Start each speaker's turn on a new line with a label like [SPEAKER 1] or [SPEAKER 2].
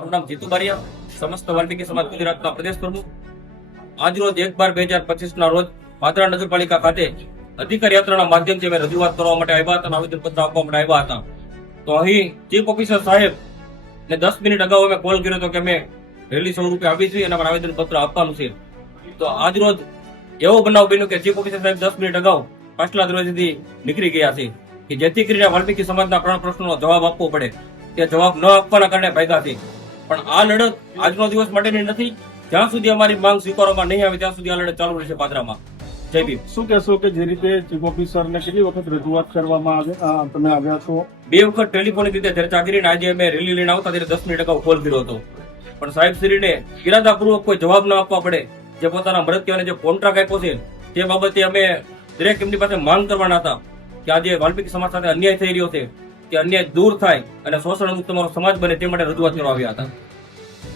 [SPEAKER 1] મારું નામ જીતુ બારિયા, સમસ્ત વાલ્મીકી સમાજ ગુજરાતના પ્રદેશ પ્રમુખ. આજરોજ એક બાર બે હજાર પચીસ ના રોજ પાદરા નગરપાલિકા ખાતે અધિકાર યાત્રાના માધ્યમથી અમે રજૂઆત કરવા માટે આવ્યા હતા આવેદન આવેદનપત્ર આપવા માટે આવ્યા હતા. તો અહીં ચીફ ઓફિસર સાહેબ ને દસ મિનિટ અગાઉ અમે કોલ કર્યો હતો કે અમે રેલી સ્વરૂપે આવી છીએ અને અમારે આવેદનપત્ર આપવાનું છે. તો આજ રોજ એવો બનાવ બન્યો કે ચીફ ઓફિસર સાહેબ દસ મિનિટ અગાઉ પાછલા દરવાજેથી નીકળી ગયા છે કે જેથી કરીને વાલ્મીકી સમાજના ત્રણ પ્રશ્નોનો જવાબ આપવો પડે. તે જવાબ ન આપવાના કારણે ભાગ્યા છે પણ આ લડત આજનો દિવસ માટેની નથી. જ્યાં સુધી અમારી માંગ સ્વીકારવામાં નહીં આવે ત્યાં સુધી આ લડત ચાલુ રહેશે પાદરામાં. જય ભીમ.
[SPEAKER 2] શું કહેશો કે જે રીતે ચીફ ઓફિસરને કેટલી વખત રજૂઆત કરવામાં આવે? તમે આવ્યા છો?
[SPEAKER 1] બે વખત ટેલિફોનિક રીતે ચર્ચા કરીને આજે અમે રેલી લઈને આવતા ત્યારે દસ મિનિટ અગાઉ કોલ કર્યો હતો. પણ સાહેબ શ્રીને ઇરાદાપૂર્વક કોઈ જવાબ ન આપવા પડે. જે પોતાના મૃત્યુને જે કોન્ટ્રાક્ટ આપ્યો છે તે બાબતે અમે દરેક એમની પાસે માંગ કરવાના હતા કે આજે વાલ્મીકી સમાજ સાથે અન્યાય થઈ રહ્યો છે. કે અન્યાય દૂર થાય અને શોષણ મુક્ત તમારો સમાજ બને તે માટે રજૂઆત કરવા આવ્યા હતા.